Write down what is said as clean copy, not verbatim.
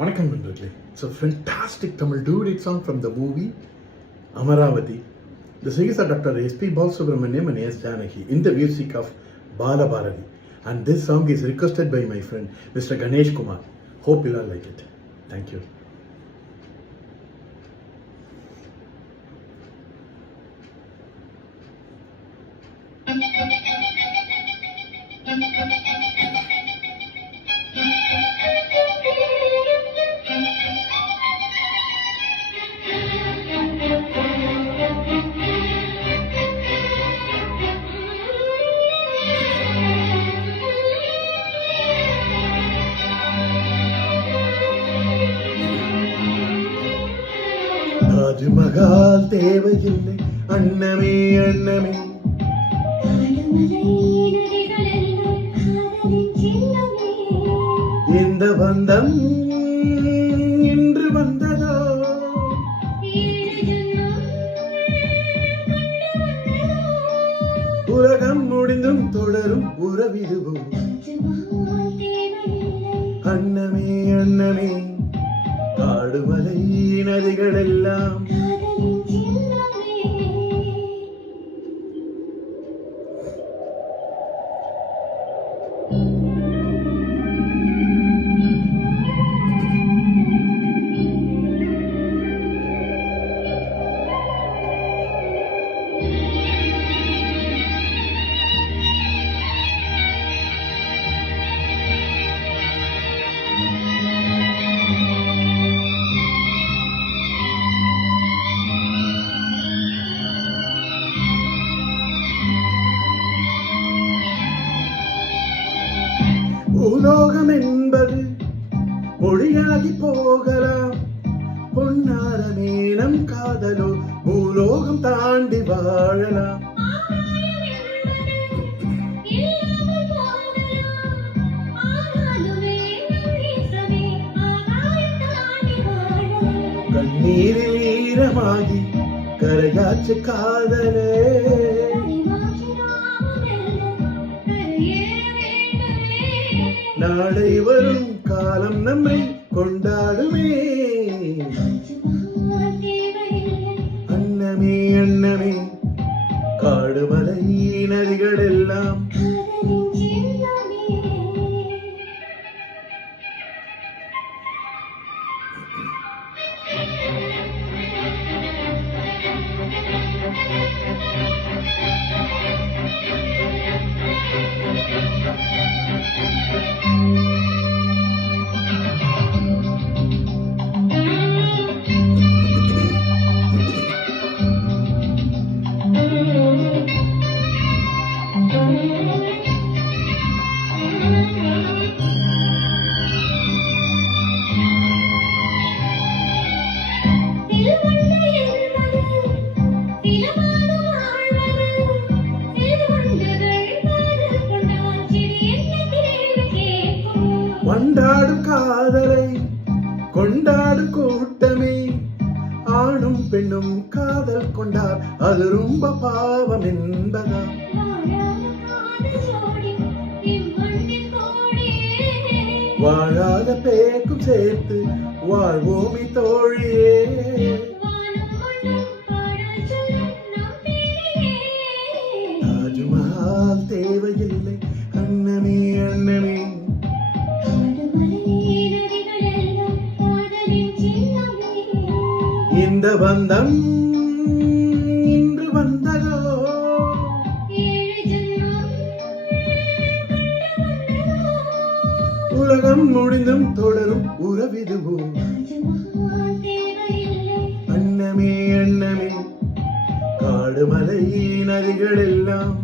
வணக்கம் நண்பர்களே. It's a fantastic Tamil duet song from the movie Amaravati. The singers are Dr. S.P. Balasubramaniam and S. Janaki in the music of Bala Bharati. And this song is requested by my friend Mr. Ganesh Kumar. Hope you all like it. Thank you. Taj Mahal தேவையில்லை அண்ணமே அண்ணமே, இந்த பந்தம் இன்று வந்ததோ, உலகம் முடிந்தும் தொடரும் உறவிடுவோ, அண்ணமே அண்ணமே, காடுமலை நதிகளெல்லாம் பூலோகம் என்பது மொழியாகி போகலாம், பொன்னாரமே நம் காதலோ பூலோகம் தாண்டி வாழலாம். கண்ணீரில் ஈரமாகி கரையாச்சு காதலே, நாளை வரும் காலம் நம்மை கொண்டாடுமே, அன்னமே அன்னமே, காடுமலை நதிகள் எல்லாம் கொண்டாடும் காதலை கொண்டாடும் கூட்டமே, ஆணும் பெண்ணும் காதல் கொண்டார் அது ரொம்ப பாவம் என்பதா, வாழாத பேக்கும் சேர்த்து வாழ்வோமி தோழியே, தாஜ்மஹால் தேவையில்லை அண்ணமே அண்ணமே, இந்த பந்தம் இன்று வந்ததோ, உலகம் முடிந்தும் தொடரும் உறவிடுவோ, அன்னமே அன்னமே, காடுமலை நதிகள் எல்லாம்